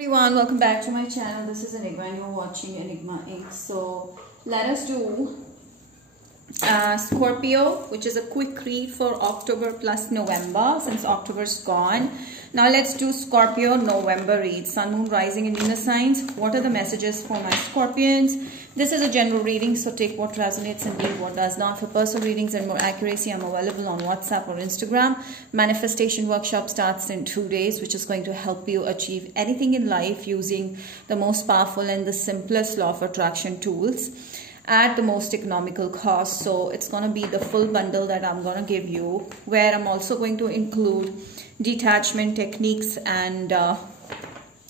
Everyone, welcome back to my channel. This is Enigma and you're watching Enigma Inc. So let us do Scorpio, which is a quick read for October plus November, since October's gone. Now let's do Scorpio November read. Sun, Moon, Rising and Venus signs. What are the messages for my Scorpions? This is a general reading, so take what resonates and leave what does not. For personal readings and more accuracy, I'm available on WhatsApp or Instagram. Manifestation workshop starts in 2 days, which is going to help you achieve anything in life using the most powerful and the simplest law of attraction tools at the most economical cost. So it's going to be the full bundle that I'm going to give you, where I'm also going to include detachment techniques and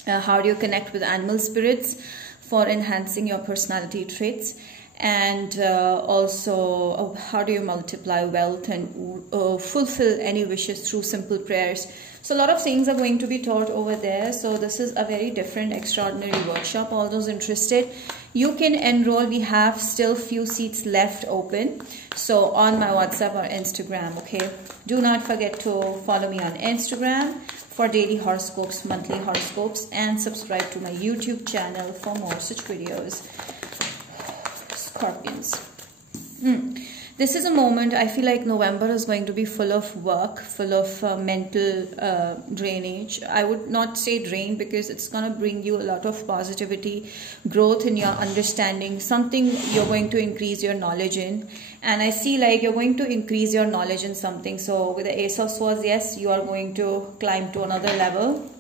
how do you connect with animal spirits for enhancing your personality traits, and also how do you multiply wealth and fulfill any wishes through simple prayers. So a lot of things are going to be taught over there. So this is a very different, extraordinary workshop. All those interested, you can enroll. We have still few seats left open, so on my WhatsApp or Instagram. Okay, do not forget to follow me on Instagram for daily horoscopes, monthly horoscopes, and subscribe to my YouTube channel for more such videos. Scorpions. This is a moment, I feel like November is going to be full of work, full of mental drainage. I would not say drain, because it's going to bring you a lot of positivity, growth in your understanding, something you're going to increase your knowledge in. And I see like you're going to increase your knowledge in something. So with the Ace of Swords, yes, you are going to climb to another level.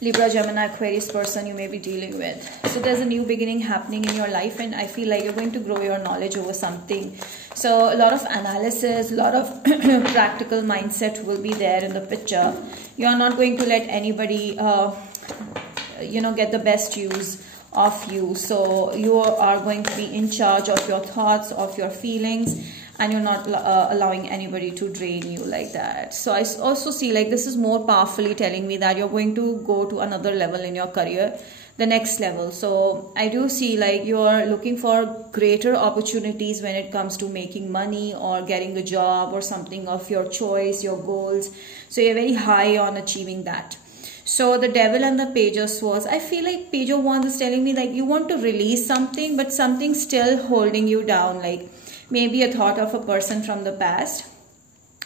Libra, Gemini, Aquarius person you may be dealing with. So there's a new beginning happening in your life, and I feel like you're going to grow your knowledge over something. So a lot of analysis, a lot of practical mindset will be there in the picture. You're not going to let anybody, get the best use of you. So you are going to be in charge of your thoughts, of your feelings, and you're not allowing anybody to drain you like that. So I also see like this is more powerfully telling me that you're going to go to another level in your career, the next level. So I do see like you're looking for greater opportunities when it comes to making money or getting a job or something of your choice, your goals. So you're very high on achieving that. So the Devil and the Page of Swords, I feel like Page of Wands is telling me like you want to release something, but something's still holding you down, like maybe a thought of a person from the past,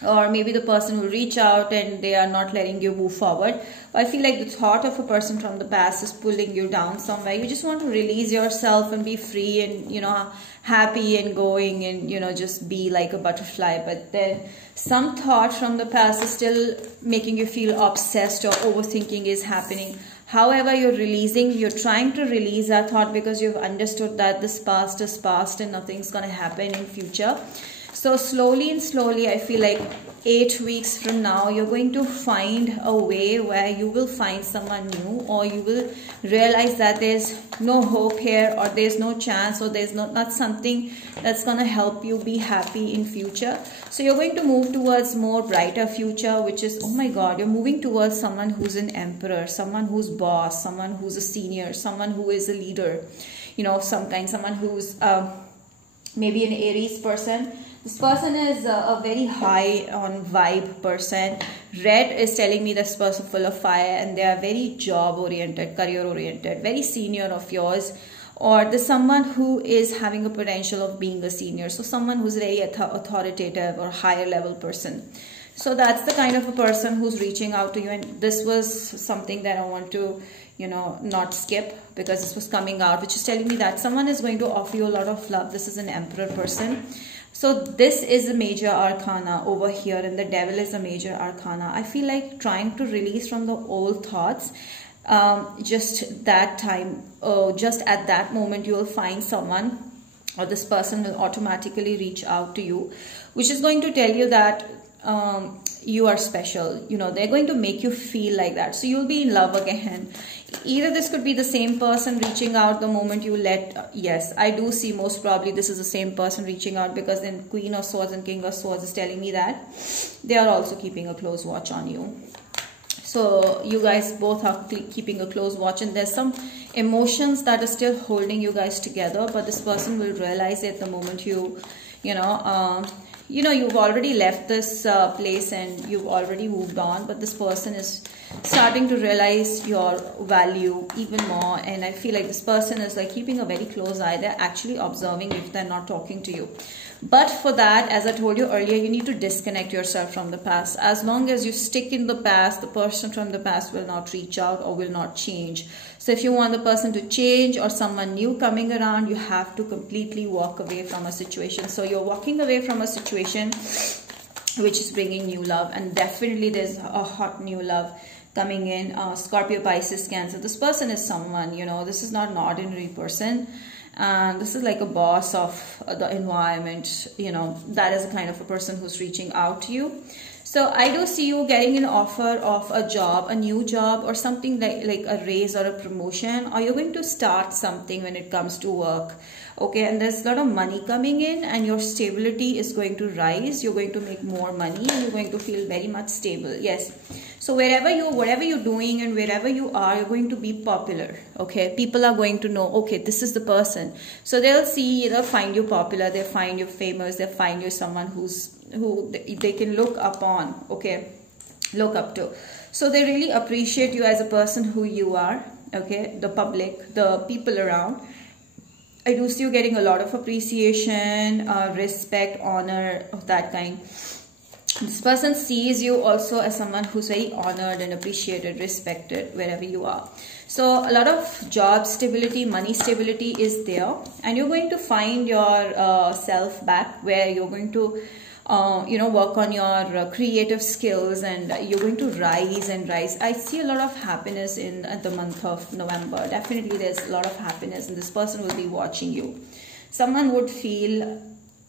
or maybe the person will reach out and they are not letting you move forward. I feel like the thought of a person from the past is pulling you down somewhere. You just want to release yourself and be free and, happy and going and, just be like a butterfly. But then some thought from the past is still making you feel obsessed, or overthinking is happening. However, you're trying to release that thought because you've understood that this past is past and nothing's going to happen in future. So slowly and slowly, I feel like 8 weeks from now, you're going to find a way where you will find someone new, or you will realize that there's no hope here, or there's no chance, or there's not something that's going to help you be happy in future. So you're going to move towards more brighter future, which is, oh my God, you're moving towards someone who's an emperor, someone who's boss, someone who's a senior, someone who is a leader, of some kind, someone who's maybe an Aries person. This person is a very high on vibe person. Red is telling me this person full of fire, and they are very job oriented, career oriented, very senior of yours. Or there's someone who is having a potential of being a senior. So someone who's very authoritative or higher level person. So that's the kind of a person who's reaching out to you. And this was something that I want to, not skip, because this was coming out, which is telling me that someone is going to offer you a lot of love. This is an Emperor person. So this is a major arcana over here, and the Devil is a major arcana. I feel like trying to release from the old thoughts. Just that time, just at that moment, you will find someone, or this person will automatically reach out to you, which is going to tell you that you are special. They're going to make you feel like that. So you'll be in love again. Either this could be the same person reaching out the moment you let, yes, I do see most probably this is the same person reaching out, because then Queen of Swords and King of Swords is telling me that they are also keeping a close watch on you. So you guys both are keeping a close watch, and there's some emotions that are still holding you guys together, but this person will realize it the moment you you know, you've already left this place and you've already moved on, but this person is starting to realize your value even more. And I feel like this person is like keeping a very close eye. They're actually observing if they're not talking to you. But for that, as I told you earlier, you need to disconnect yourself from the past. As long as you stick in the past, the person from the past will not reach out or will not change. So if you want the person to change or someone new coming around, you have to completely walk away from a situation. So you're walking away from a situation which is bringing new love, and definitely there's a hot new love coming in. Scorpio, Pisces, Cancer. This person is someone, you know, this is not an ordinary person. And this is like a boss of the environment, you know, that is the kind of a person who's reaching out to you. So I do see you getting an offer of a job, a new job, or something like a raise or a promotion, or you're going to start something when it comes to work. Okay, and there's a lot of money coming in and your stability is going to rise. You're going to make more money and you're going to feel very much stable. Yes. So whatever you're doing and wherever you are, you're going to be popular. Okay, people are going to know, okay, this is the person. So they'll find you popular, they'll find you famous, they'll find you someone who they can look upon, okay, look up to. So they really appreciate you as a person who you are, okay, the public, the people around. I do see you getting a lot of appreciation, respect, honor of that kind. This person sees you also as someone who's very honored and appreciated, respected wherever you are. So a lot of job stability, money stability is there, and you're going to find your self back, where you're going to you know, work on your creative skills, and you're going to rise and rise. I see a lot of happiness in the month of November. Definitely there's a lot of happiness, and this person will be watching you. Someone would feel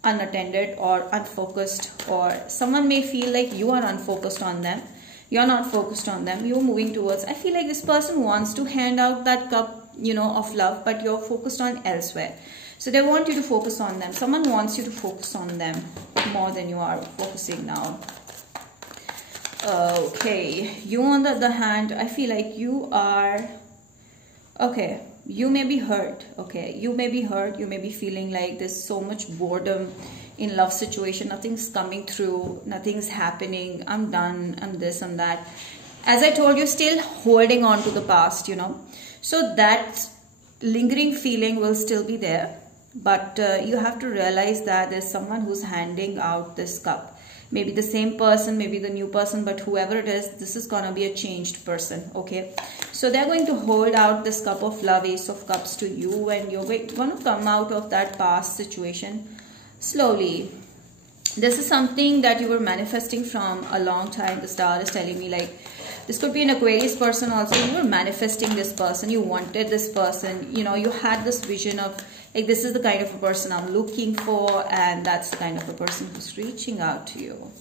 unattended or unfocused, or someone may feel like you are unfocused on them. You're not focused on them. You're moving towards, I feel like this person wants to hand out that cup, you know, of love, but you're focused on elsewhere. So they want you to focus on them. Someone wants you to focus on them more than you are focusing now. Okay, you on the other hand, I feel like you are, okay, you may be hurt, okay, you may be hurt, you may be feeling like there's so much boredom in love situation, nothing's coming through, nothing's happening, I'm done, I'm this, I'm that. As I told you, still holding on to the past, you know, so that lingering feeling will still be there. But you have to realize that there's someone who's handing out this cup. Maybe the same person, maybe the new person, but whoever it is, this is gonna be a changed person, okay? So they're going to hold out this cup of love, Ace of Cups to you, and you're going to come out of that past situation slowly. This is something that you were manifesting from a long time. The star is telling me, like, this could be an Aquarius person also. You were manifesting this person. You wanted this person. You know, you had this vision of, like, this is the kind of a person I'm looking for, and that's the kind of a person who's reaching out to you.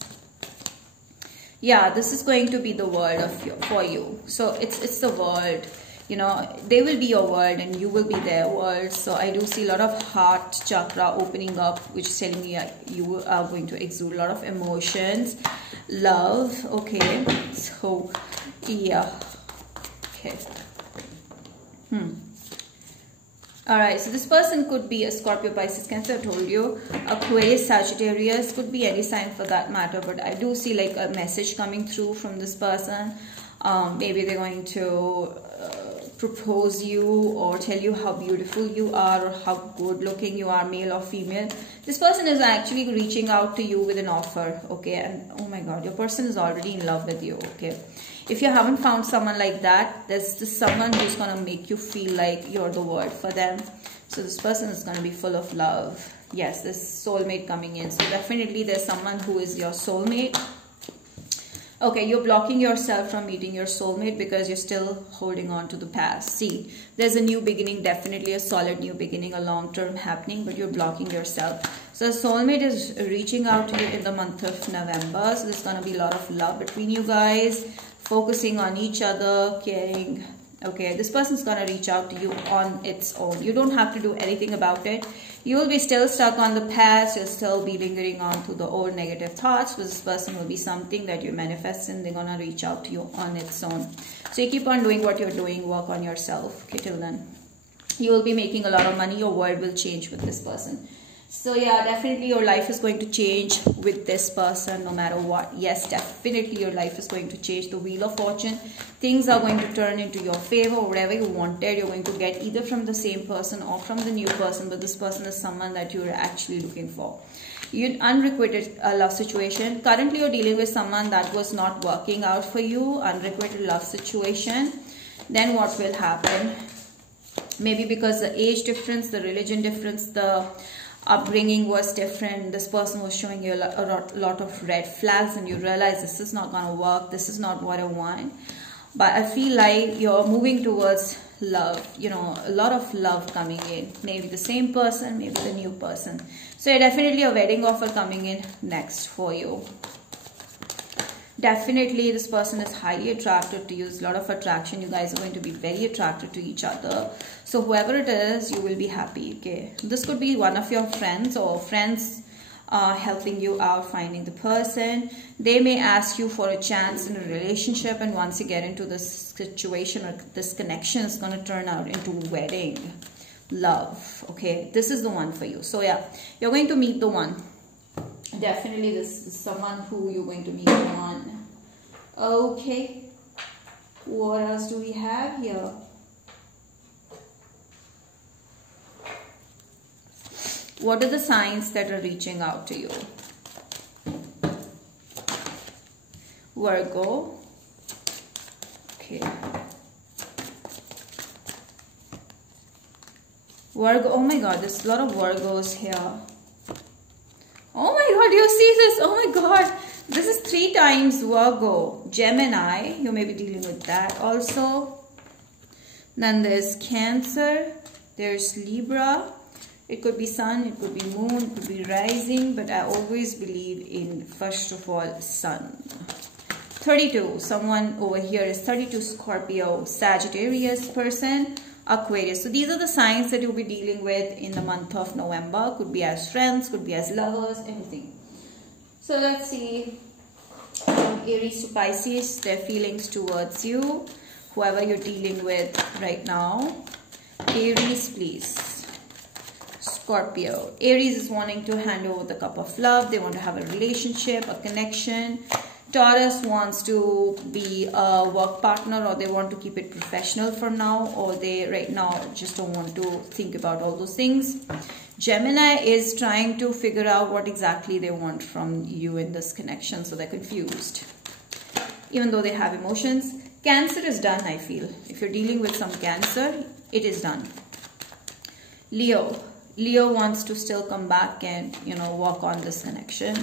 Yeah, this is going to be the world for you. So it's the world. You know, they will be your world and you will be their world. So I do see a lot of heart chakra opening up, which is telling me you are going to exude a lot of emotions, love. Okay, so yeah, okay. Alright, so this person could be a Scorpio, Pisces, Cancer, I told you. Aquarius, Sagittarius, could be any sign for that matter. But I do see like a message coming through from this person. Maybe they're going to propose you or tell you how beautiful you are or how good looking you are, male or female. This person is actually reaching out to you with an offer, okay? And oh my god, your person is already in love with you, okay? If you haven't found someone like that, there's just someone who's gonna make you feel like you're the world for them. So this person is gonna be full of love. Yes, this soulmate coming in. So definitely there's someone who is your soulmate. Okay, you're blocking yourself from meeting your soulmate because you're still holding on to the past. See, there's a new beginning, definitely a solid new beginning, a long-term happening, but you're blocking yourself. So soulmate is reaching out to you in the month of November. So there's going to be a lot of love between you guys, focusing on each other, caring. Okay, this person's going to reach out to you on its own. You don't have to do anything about it. You will be still stuck on the past. You'll still be lingering on to the old negative thoughts. But this person will be something that you manifest and they're going to reach out to you on its own. So you keep on doing what you're doing. Work on yourself. Okay, till then. You will be making a lot of money. Your world will change with this person. So yeah, definitely your life is going to change with this person no matter what. Yes, definitely your life is going to change. The Wheel of Fortune, things are going to turn into your favor. Whatever you wanted, you're going to get either from the same person or from the new person, but this person is someone that you're actually looking for. You unrequited love situation. Currently you're dealing with someone that was not working out for you, unrequited love situation. Then what will happen? Maybe because the age difference, the religion difference, the upbringing was different, this person was showing you a lot of red flags, and you realize this is not going to work, this is not what I want. But I feel like you're moving towards love, you know, a lot of love coming in. Maybe the same person, maybe the new person. So yeah, definitely a wedding offer coming in next for you. Definitely this person is highly attracted to you. There's a lot of attraction. You guys are going to be very attracted to each other. So whoever it is, you will be happy. Okay, this could be one of your friends, or friends helping you out finding the person. They may ask you for a chance in a relationship, and once you get into this situation or this connection, it's going to turn out into wedding love. Okay, this is the one for you. So yeah, you're going to meet the one. Definitely this is someone who you're going to meet on. Okay, what else do we have here? What are the signs that are reaching out to you? Virgo. Okay. Virgo. Oh my god, there's a lot of Virgos here. Oh my god, you see this? Oh my god, this is 3 times Virgo. Gemini, you may be dealing with that also. Then there's Cancer, there's Libra. It could be Sun, it could be Moon, it could be Rising, but I always believe in, first of all, Sun. 32, someone over here is 32, Scorpio, Sagittarius person, Aquarius. So these are the signs that you'll be dealing with in the month of November. Could be as friends, could be as lovers, anything. So let's see. Aries to Pisces, their feelings towards you, whoever you're dealing with right now. Aries, please. Scorpio. Aries is wanting to hand over the cup of love. They want to have a relationship, a connection. Taurus wants to be a work partner, or they want to keep it professional for now, or they right now just don't want to think about all those things. Gemini is trying to figure out what exactly they want from you in this connection, so they're confused, even though they have emotions. Cancer is done, I feel. If you're dealing with some Cancer, it is done. Leo. Leo wants to still come back and, you know, work on this connection.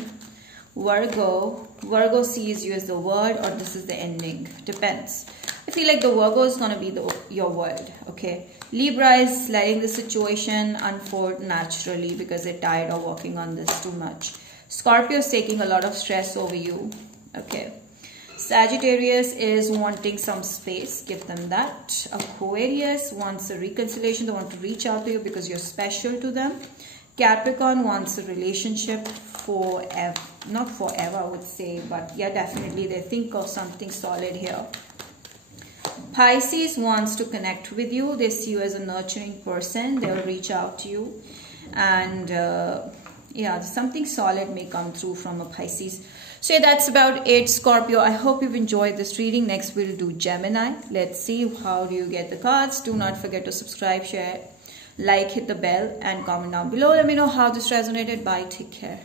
Virgo. Virgo sees you as the world, or this is the ending. Depends. I feel like the Virgo is going to be your world. Okay. Libra is letting the situation unfold naturally because they're tired of working on this too much. Scorpio is taking a lot of stress over you. Okay. Sagittarius is wanting some space. Give them that. Aquarius wants a reconciliation. They want to reach out to you because you're special to them. Capricorn wants a relationship forever. Not forever, I would say, but yeah, definitely they think of something solid here. Pisces wants to connect with you. They see you as a nurturing person. They'll reach out to you. And yeah, something solid may come through from a Pisces. So yeah, that's about it, Scorpio. I hope you've enjoyed this reading. Next we'll do Gemini. Let's see how do you get the cards. Do not forget to subscribe, share, like, hit the bell, and comment down below. Let me know how this resonated. Bye. Take care.